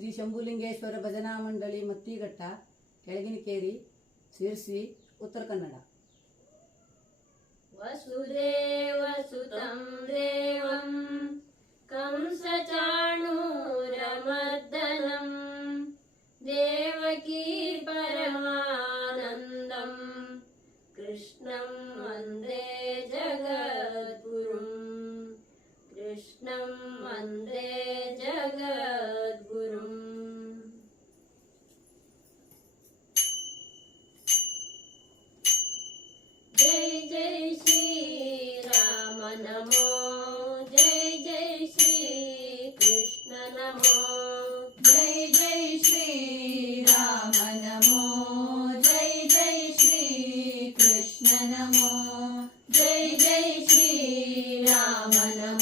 ಶ್ರೀ ಶಂಭುಲಿಂಗೇಶ್ವರ ಭಜನಾ ಮಂಡಳಿ ಮತ್ತಿಘಟ್ಟ ಕೆಳಗಿನಕೇರಿ ಶಿರ್ಸಿ ಉತ್ತರ ಕನ್ನಡ ವಸುದೇವ ಸುತಂ ದೇವಂ ಕಂಸ ಚಾಣೂರ ಮರ್ದನಂ ದೇವಕೀ ಪರಮಾನಂದಂ ಕೃಷ್ಣಂ ವಂದೇ ಜಗದ್ಗುರುಂ ಕೃಷ್ಣಂ ವಂದೇ नमो जय जय श्रीराम नमो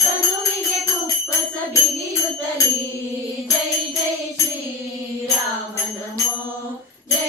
ಕನುವಿಗೆ ಕುಪ್ಪಸ ಬಿಗಿಯುತ್ತಲೇ ಜೈ ಜೈ ಶ್ರೀರಾಮ ನಮೋ ಜೈ